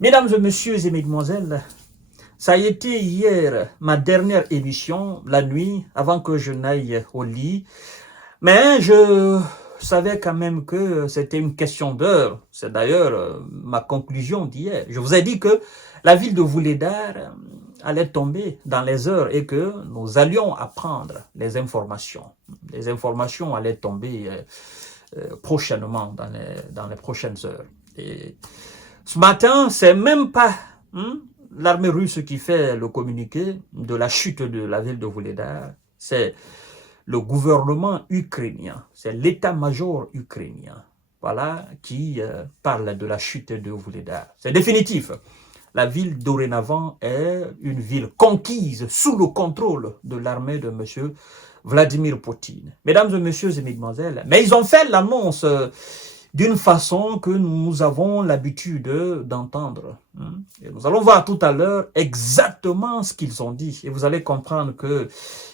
Mesdames et messieurs et mesdemoiselles, ça a été hier ma dernière émission, la nuit, avant que je n'aille au lit. Mais je savais quand même que c'était une question d'heure. C'est d'ailleurs ma conclusion d'hier. Je vous ai dit que la ville de Wuhledar allait tomber dans les heures et que nous allions apprendre les informations. Les informations allaient tomber prochainement, dans les prochaines heures. Et ce matin, c'est même pas l'armée russe qui fait le communiqué de la chute de la ville de Wuhledar. C'est le gouvernement ukrainien, c'est l'état-major ukrainien, voilà, qui parle de la chute de Wuhledar. C'est définitif. La ville dorénavant est une ville conquise sous le contrôle de l'armée de M. Vladimir Poutine. Mesdames et messieurs et mesdemoiselles, mais ils ont fait l'annonce d'une façon que nous avons l'habitude d'entendre. Et nous allons voir tout à l'heure exactement ce qu'ils ont dit. Et vous allez comprendre qu'il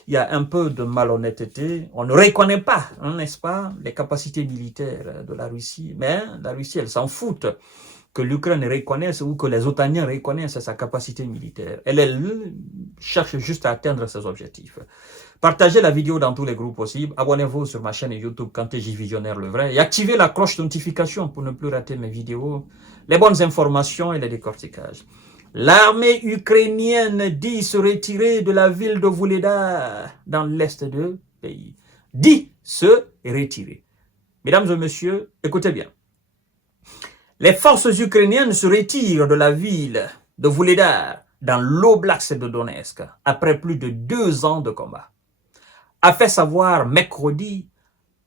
y a un peu de malhonnêteté. On ne reconnaît pas, n'est-ce pas, les capacités militaires de la Russie. Mais la Russie, elle s'en fout que l'Ukraine reconnaisse ou que les Otaniens reconnaissent sa capacité militaire. Elle cherche juste à atteindre ses objectifs. Partagez la vidéo dans tous les groupes possibles. Abonnez-vous sur ma chaîne YouTube Kanteji Visionnaire le vrai et activez la cloche de notification pour ne plus rater mes vidéos, les bonnes informations et les décorticages. L'armée ukrainienne dit se retirer de la ville de Wuhledar dans l'est du pays. Dit se retirer. Mesdames et messieurs, écoutez bien. Les forces ukrainiennes se retirent de la ville de Wuhledar dans l'oblast de Donetsk après plus de 2 ans de combat. A fait savoir mercredi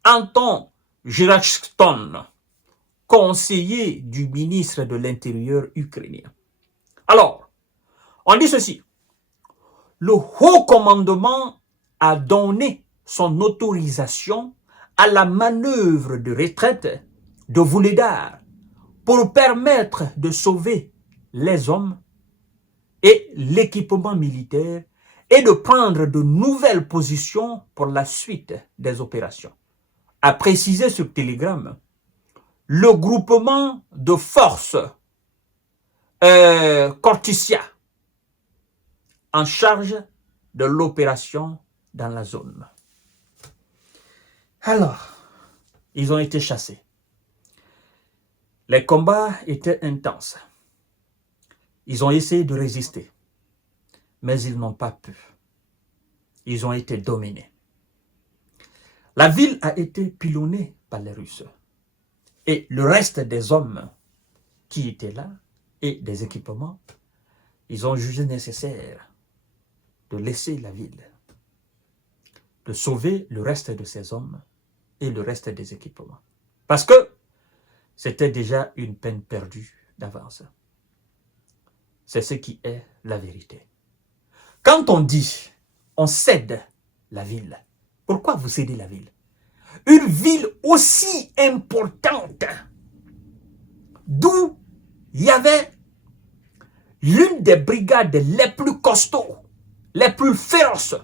Anton Gerashkton, conseiller du ministre de l'Intérieur ukrainien. Alors, on dit ceci. Le haut commandement a donné son autorisation à la manœuvre de retraite de Wuhledar pour permettre de sauver les hommes et l'équipement militaire et de prendre de nouvelles positions pour la suite des opérations. A précisé sur Telegram, le groupement de forces Kortissia en charge de l'opération dans la zone. Alors, ils ont été chassés. Les combats étaient intenses. Ils ont essayé de résister, mais ils n'ont pas pu. Ils ont été dominés. La ville a été pilonnée par les Russes. Et le reste des hommes qui étaient là et des équipements, ils ont jugé nécessaire de laisser la ville, de sauver le reste de ces hommes et le reste des équipements. Parce que c'était déjà une peine perdue d'avance. C'est ce qui est la vérité. Quand on dit, on cède la ville, pourquoi vous cédez la ville? Une ville aussi importante, d'où il y avait l'une des brigades les plus costauds, les plus féroces,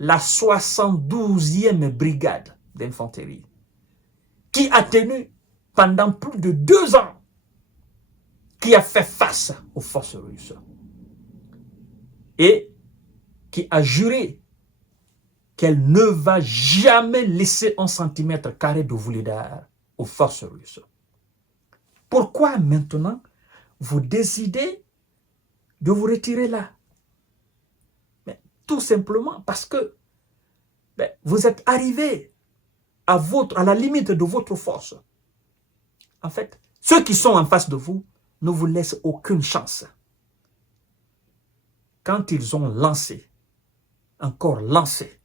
la 72e brigade d'infanterie, qui a tenu pendant plus de 2 ans, qui a fait face aux forces russes et qui a juré qu'elle ne va jamais laisser 1 centimètre carré de Wuhledar aux forces russes. Pourquoi maintenant vous décidez de vous retirer là? Mais tout simplement parce que vous êtes arrivé à la limite de votre force. En fait, ceux qui sont en face de vous ne vous laissent aucune chance. Quand ils ont lancé, encore lancé,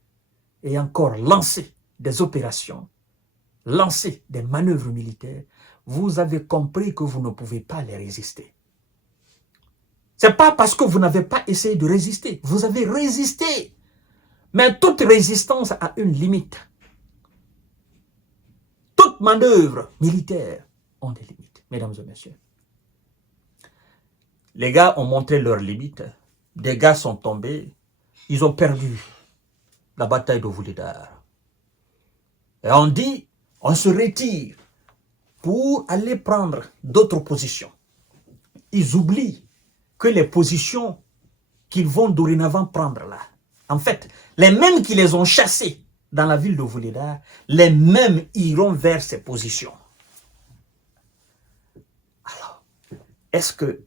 et encore lancé des opérations, lancé des manœuvres militaires, vous avez compris que vous ne pouvez pas les résister. Ce n'est pas parce que vous n'avez pas essayé de résister. Vous avez résisté. Mais toute résistance a une limite. Toute manœuvre militaire ont des limites, mesdames et messieurs. Les gars ont montré leurs limites. Des gars sont tombés. Ils ont perdu la bataille de Wuhledar. Et on dit, on se retire pour aller prendre d'autres positions. ils oublient que les positions qu'ils vont dorénavant prendre là, en fait, les mêmes qui les ont chassés dans la ville de Wuhledar, les mêmes iront vers ces positions. Alors, est-ce que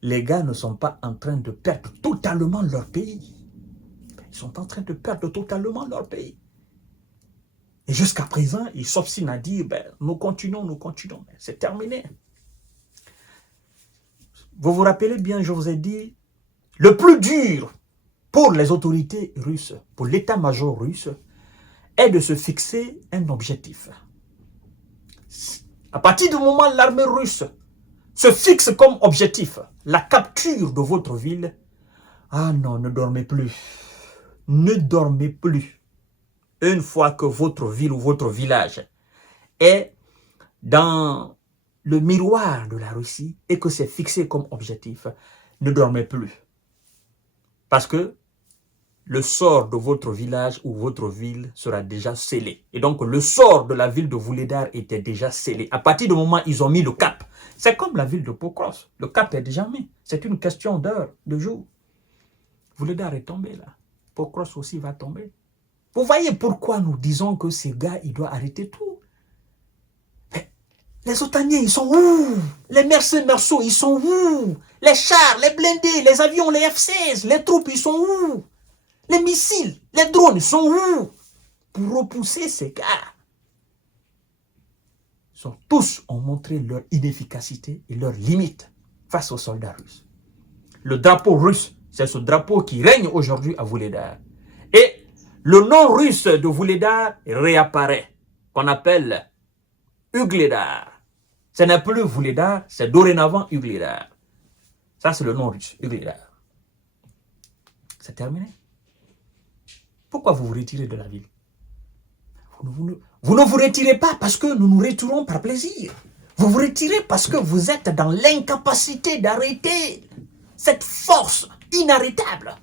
les gars ne sont pas en train de perdre totalement leur pays? Ils sont en train de perdre totalement leur pays. Et jusqu'à présent, ils s'obstinent à dire, ben, nous continuons. C'est terminé. Vous vous rappelez bien, je vous ai dit, le plus dur pour les autorités russes, pour l'état-major russe, est de se fixer un objectif. À partir du moment où l'armée russe se fixe comme objectif la capture de votre ville, ah non, ne dormez plus. Ne dormez plus. Une fois que votre ville ou votre village est dans le miroir de la Russie et que c'est fixé comme objectif, ne dormez plus. Parce que le sort de votre village ou votre ville sera déjà scellé. Et donc, le sort de la ville de Wuhledar était déjà scellé. À partir du moment où ils ont mis le cap, c'est comme la ville de Pokros. Le cap est déjà mis. C'est une question d'heure, de jour. Wuhledar est tombé là. Pokros aussi va tomber. Vous voyez pourquoi nous disons que ces gars, ils doivent arrêter tout. Mais les Otaniens, ils sont où? Les mercenaires, ils sont où? Les chars, les blindés, les avions, les F-16, les troupes, ils sont où? Les missiles, les drones, ils sont où? Pour repousser ces gars. Tous ont montré leur inefficacité et leurs limites face aux soldats russes. Le drapeau russe, c'est ce drapeau qui règne aujourd'hui à Wuhledar. Et le nom russe de Wuhledar réapparaît, qu'on appelle Ugledar. Ce n'est plus Wuhledar, c'est dorénavant Ugledar. Ça, c'est le nom russe, Ugledar. C'est terminé. Pourquoi vous vous retirez de la ville? Vous ne vous retirez pas parce que nous nous retirons par plaisir. Vous vous retirez parce que vous êtes dans l'incapacité d'arrêter cette force inarrêtable,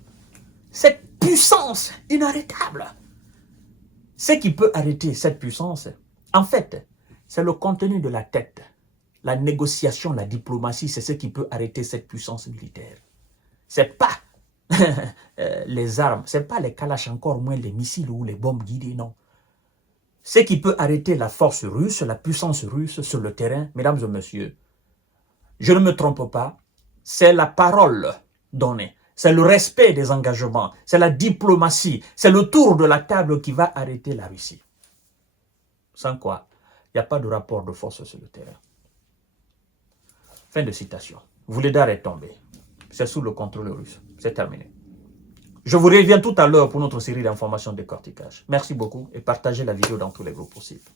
cette puissance inarrêtable. Ce qui peut arrêter cette puissance, en fait, c'est le contenu de la tête. La négociation, la diplomatie, c'est ce qui peut arrêter cette puissance militaire. Ce n'est pas les armes, ce n'est pas les kalash, encore moins les missiles ou les bombes guidées, non. Ce qui peut arrêter la force russe, la puissance russe sur le terrain, mesdames et messieurs, je ne me trompe pas, c'est la parole donnée, c'est le respect des engagements, c'est la diplomatie, c'est le tour de la table qui va arrêter la Russie. Sans quoi, il n'y a pas de rapport de force sur le terrain. Fin de citation. Wuhledar est tombé. C'est sous le contrôle russe. C'est terminé. Je vous reviens tout à l'heure pour notre série d'informations de décortiquage. Merci beaucoup et partagez la vidéo dans tous les groupes possibles.